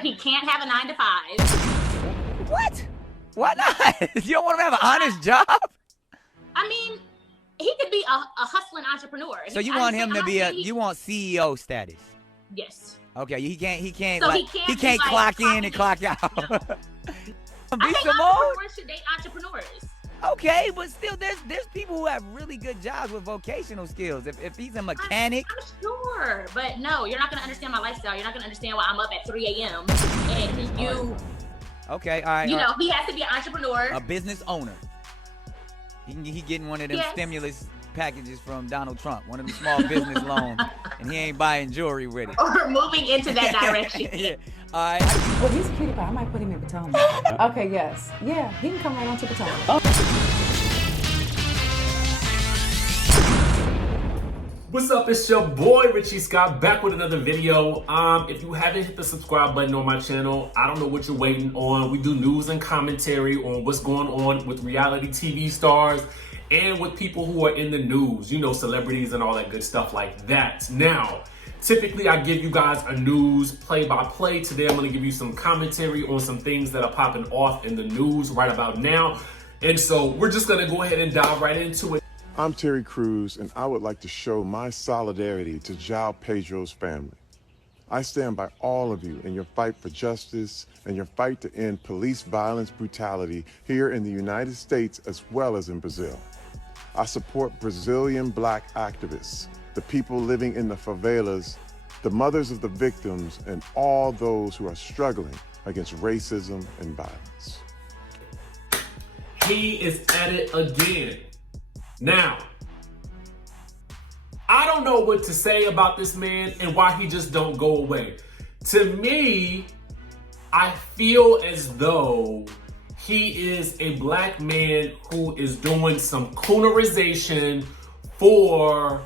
He can't have a 9 to 5. What? Why not? You don't want him to have an honest job? I mean, he could be a hustling entrepreneur. So you want him to be you want CEO status? Yes. Okay, he can't So like, he can't clock in and clock out. No. I think entrepreneurs should date entrepreneurs. Okay, but still, there's people who have really good jobs with vocational skills. If he's a mechanic, I'm sure, but no, you're not gonna understand my lifestyle. You're not gonna understand why I'm up at 3 a.m. and you. Okay, all right. You know, he has to be an entrepreneur, a business owner. He getting one of them stimulus packages from Donald Trump, one of the small business loans, and he ain't buying jewelry with it. Or moving into that direction. Yeah. All right. Well, he's a cutie pie. I might put him in Potomac. Okay, yes. Yeah, he can come right on to Potomac. What's up? It's your boy Richie Scott back with another video. If you haven't hit the subscribe button on my channel, I don't know what you're waiting on. We do news and commentary on what's going on with reality TV stars and with people who are in the news, you know, celebrities and all that good stuff like that. Now, typically I give you guys a news play-by-play. Today I'm going to give you some commentary on some things that are popping off in the news right about now. And so we're just going to go ahead and dive right into it. I'm Terry Crews, and I would like to show my solidarity to João Pedro's family. I stand by all of you in your fight for justice and your fight to end police violence brutality here in the United States as well as in Brazil. I support Brazilian Black activists, the people living in the favelas, the mothers of the victims, and all those who are struggling against racism and violence. He is at it again. Now, I don't know what to say about this man and why he just don't go away. To me, I feel as though he is a black man who is doing some coonerization for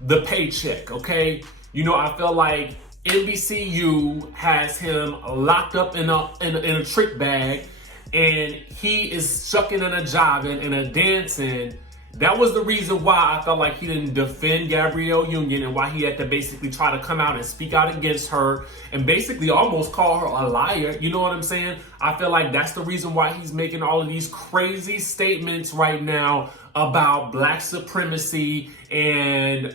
the paycheck, okay? You know, I feel like NBCU has him locked up in a trick bag, and he is shucking and a jiving and a dancing. That was the reason why I felt like he didn't defend Gabrielle Union and why he had to basically try to come out and speak out against her and basically almost call her a liar. You know what I'm saying? I feel like that's the reason why he's making all of these crazy statements right now about black supremacy and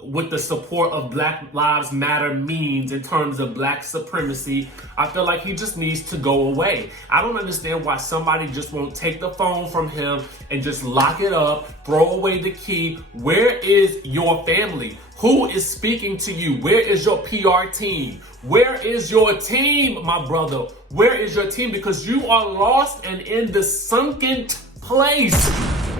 what the support of Black Lives Matter means in terms of black supremacy. I feel like he just needs to go away. I don't understand why somebody just won't take the phone from him and just lock it up, throw away the key. Where is your family? Who is speaking to you? Where is your PR team? Where is your team, my brother? Where is your team? Because you are lost and in the sunken place.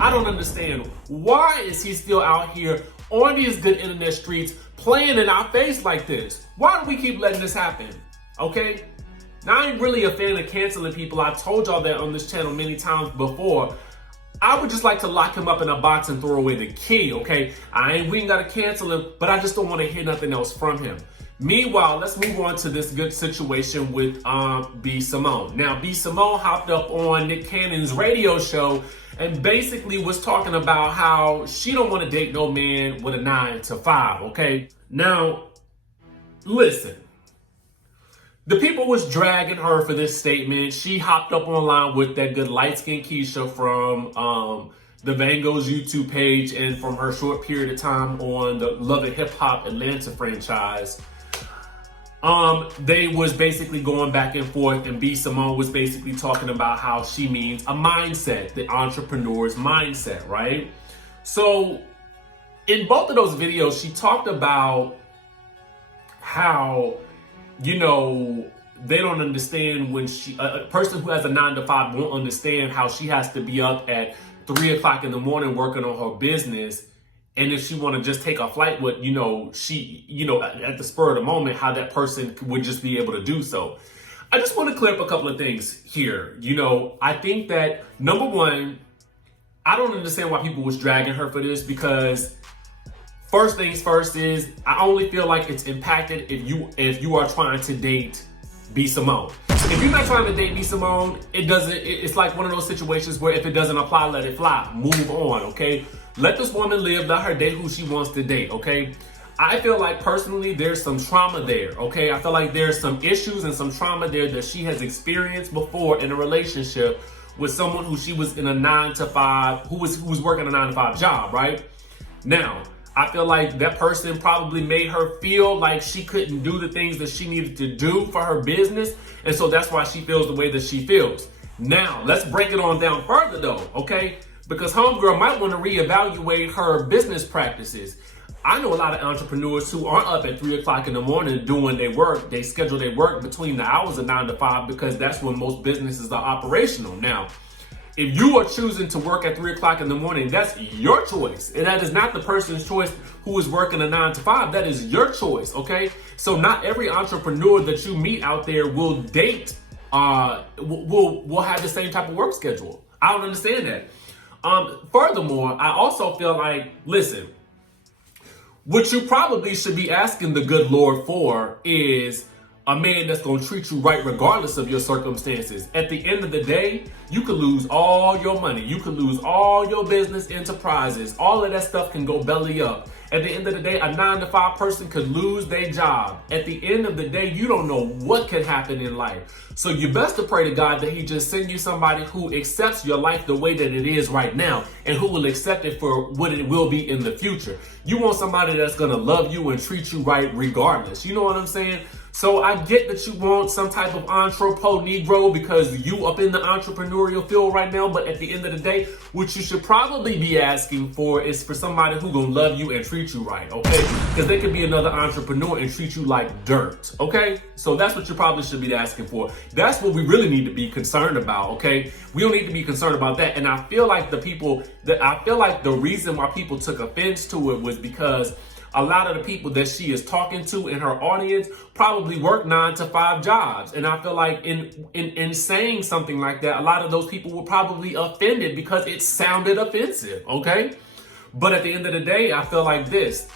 I don't understand. Why is he still out here on these good internet streets playing in our face like this? Why do we keep letting this happen? Okay? Now, I ain't really a fan of canceling people. I told y'all that on this channel many times before. I would just like to lock him up in a box and throw away the key, okay? We ain't gotta cancel him, but I just don't want to hear nothing else from him. Meanwhile, let's move on to this good situation with B. Simone. Now, B. Simone hopped up on Nick Cannon's radio show and basically was talking about how she don't want to date no man with a 9 to 5, okay? Now, listen. The people was dragging her for this statement. She hopped up online with that good light-skinned Keisha from the Vango's YouTube page and from her short period of time on the Love and Hip Hop Atlanta franchise. They was basically going back and forth, and B. Simone was basically talking about how she means a mindset, the entrepreneur's mindset, right? So in both of those videos, she talked about how, you know, they don't understand when a person who has a 9 to 5 won't understand how she has to be up at 3 o'clock in the morning working on her business. And if she want to just take a flight with, you know, at the spur of the moment, how that person would just be able to do so. I just want to clear up a couple of things here. You know, I think that, number one, I don't understand why people was dragging her for this, because first things first is, I only feel like it's impacted if you are trying to date B. Simone. If you're not trying to date B. Simone, it's like one of those situations where if it doesn't apply, let it fly. Move on, okay? Let this woman live, let her date who she wants to date, okay? I feel like personally there's some trauma there, okay? I feel like there's some issues and some trauma there that she has experienced before in a relationship with someone who she was in a 9-to-5, who was working a 9-to-5 job, right? Now, I feel like that person probably made her feel like she couldn't do the things that she needed to do for her business, and so that's why she feels the way that she feels. Now, let's break it on down further though, okay? Because homegirl might want to reevaluate her business practices. I know a lot of entrepreneurs who aren't up at 3 o'clock in the morning doing their work. They schedule their work between the hours of 9 to 5 because that's when most businesses are operational. Now, if you are choosing to work at 3 o'clock in the morning, that's your choice. And that is not the person's choice who is working a 9 to 5. That is your choice, okay? So not every entrepreneur that you meet out there will date, will have the same type of work schedule. I don't understand that. Furthermore, I also feel like, listen, what you probably should be asking the good Lord for is a man that's going to treat you right regardless of your circumstances. At the end of the day, you could lose all your money. You could lose all your business enterprises. All of that stuff can go belly up. At the end of the day, a 9-to-5 person could lose their job. At the end of the day, you don't know what could happen in life. So you best to pray to God that he just send you somebody who accepts your life the way that it is right now and who will accept it for what it will be in the future. You want somebody that's going to love you and treat you right regardless. You know what I'm saying? So I get that you want some type of entrepreneur Negro because you up in the entrepreneurial field right now, but at the end of the day, what you should probably be asking for is for somebody who gonna love you and treat you right, okay? Because they could be another entrepreneur and treat you like dirt, okay? So that's what you probably should be asking for. That's what we really need to be concerned about, okay? We don't need to be concerned about that. And I feel like the reason why people took offense to it was because a lot of the people that she is talking to in her audience probably work 9-to-5 jobs. And I feel like in saying something like that, a lot of those people were probably offended because it sounded offensive, okay? But at the end of the day, I feel like this.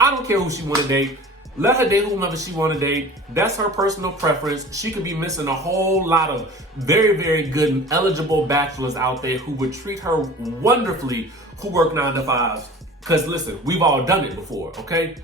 I don't care who she want to date. Let her date whomever she want to date. That's her personal preference. She could be missing a whole lot of very, very good and eligible bachelors out there who would treat her wonderfully who work 9-to-5s. Because listen, we've all done it before, okay?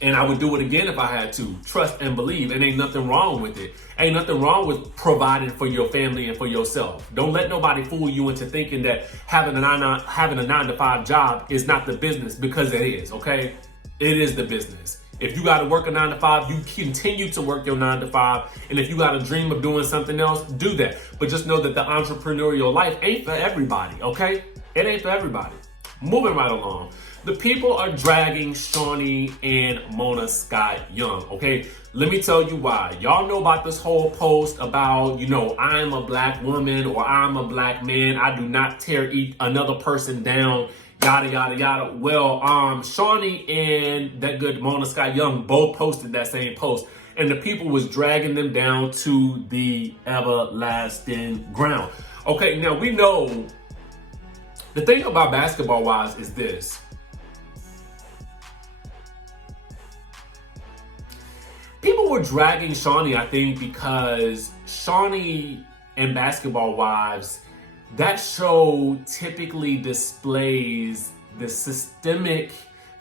And I would do it again if I had to. Trust and believe, and ain't nothing wrong with it. Ain't nothing wrong with providing for your family and for yourself. Don't let nobody fool you into thinking that having a 9-to-5 job is not the business, because it is, okay? It is the business. If you gotta work a 9-to-5, you continue to work your 9-to-5. And if you got a dream of doing something else, do that. But just know that the entrepreneurial life ain't for everybody, okay? It ain't for everybody. Moving right along. The people are dragging Shaunie and Mona Scott Young, okay? Let me tell you why. Y'all know about this whole post about, I'm a black woman or I'm a black man. I do not tear another person down, yada, yada, yada. Well, Shaunie and that good Mona Scott Young both posted that same post. And the people was dragging them down to the everlasting ground. Okay, now we know the thing about Basketball Wives is this. People were dragging Shaunie, I think, because Shaunie and Basketball Wives, that show typically displays the systemic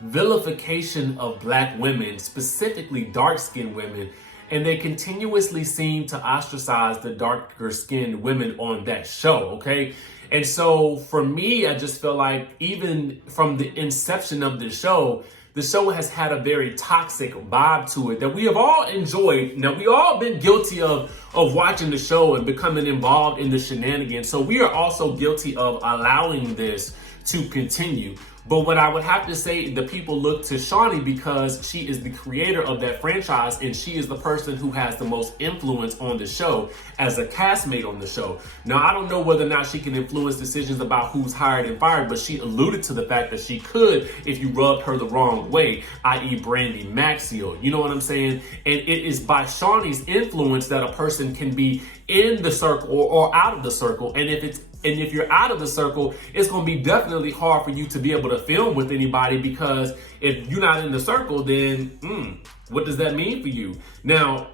vilification of black women, specifically dark-skinned women, and they continuously seem to ostracize the darker-skinned women on that show, okay? And so for me, I just feel like even from the inception of the show has had a very toxic vibe to it that we have all enjoyed. Now, we all been guilty of watching the show and becoming involved in the shenanigans. So we are also guilty of allowing this to continue. But what I would have to say, the people look to Shaunie because she is the creator of that franchise and she is the person who has the most influence on the show as a castmate on the show. Now, I don't know whether or not she can influence decisions about who's hired and fired, but she alluded to the fact that she could if you rubbed her the wrong way, i.e. Brandy Maxiel. You know what I'm saying? And it is by Shaunie's influence that a person can be in the circle or out of the circle. And if you're out of the circle, it's going to be definitely hard for you to be able to film with anybody because if you're not in the circle, then what does that mean for you? Now,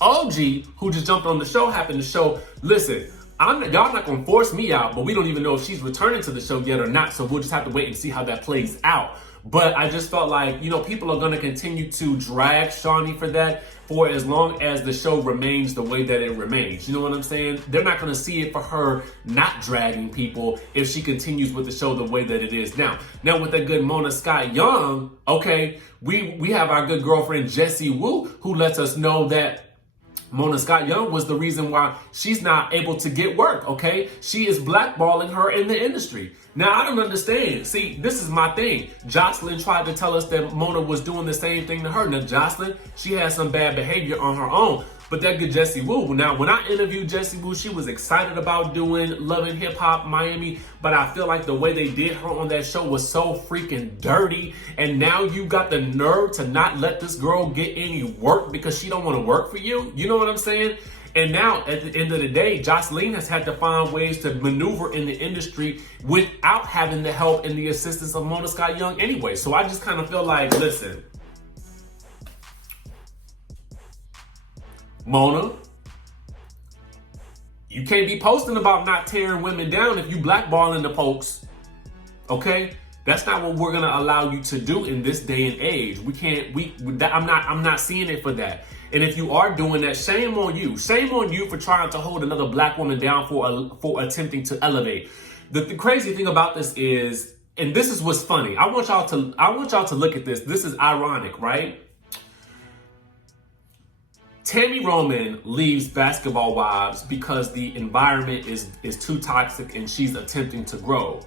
OG, who just jumped on the show, happened to show, listen, y'all not going to force me out, but we don't even know if she's returning to the show yet or not, so we'll just have to wait and see how that plays out. But I just felt like, you know, people are going to continue to drag Shaunie for that for as long as the show remains the way that it remains. You know what I'm saying? They're not going to see it for her not dragging people if she continues with the show the way that it is now. Now with that good Mona Scott Young, okay, we have our good girlfriend Jessie WOO, who lets us know that Mona Scott Young was the reason why she's not able to get work, okay? She is blackballing her in the industry. Now, I don't understand. See, this is my thing. Jocelyn tried to tell us that Mona was doing the same thing to her. Now, Jocelyn, she had some bad behavior on her own. But that good Jessie WOO. Now, when I interviewed Jessie WOO, she was excited about doing Love and Hip Hop Miami. But I feel like the way they did her on that show was so freaking dirty. And now you got the nerve to not let this girl get any work because she don't want to work for you. You know what I'm saying? And now, at the end of the day, Jocelyn has had to find ways to maneuver in the industry without having the help and the assistance of Mona Scott Young anyway. So I just kind of feel like, listen, Mona, you can't be posting about not tearing women down if you blackballing the folks, okay? That's not what we're gonna allow you to do in this day and age. I'm not seeing it for that. And if you are doing that, shame on you. Shame on you for trying to hold another black woman down for attempting to elevate. The crazy thing about this is, and this is what's funny. I want y'all to look at this. This is ironic, right? Tammy Roman leaves Basketball Wives because the environment is too toxic and she's attempting to grow.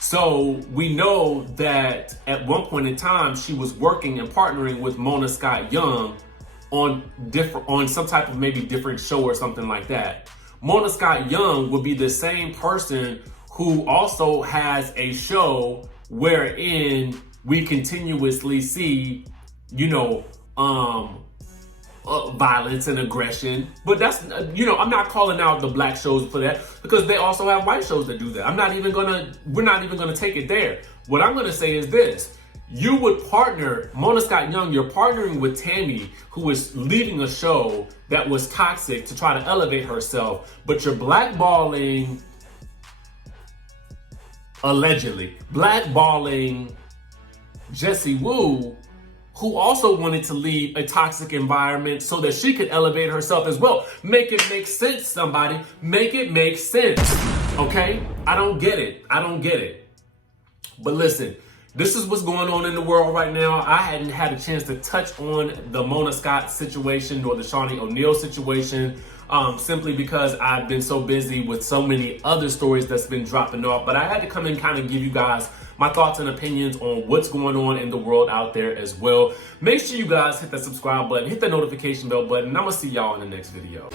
So we know that at one point in time, she was working and partnering with Mona Scott Young on some type of maybe different show or something like that. Mona Scott Young would be the same person who also has a show wherein we continuously see, you know, violence and aggression. But that's, you know, I'm not calling out the black shows for that because they also have white shows that do that. We're not even gonna take it there. What I'm gonna say is this. You would partner, Mona Scott Young, you're partnering with Tammy, who is leading a show that was toxic to try to elevate herself, but you're blackballing, allegedly, blackballing Jessie WOO, who also wanted to leave a toxic environment so that she could elevate herself as well. Make it make sense, somebody. Make it make sense, okay? I don't get it. But listen, this is what's going on in the world right now. I hadn't had a chance to touch on the Mona Scott situation nor the Shaunie O'Neal situation, simply because I've been so busy with so many other stories that's been dropping off. But I had to come and kind of give you guys my thoughts and opinions on what's going on in the world out there as well. Make sure you guys hit that subscribe button, hit the notification bell button, and I'm gonna see y'all in the next video.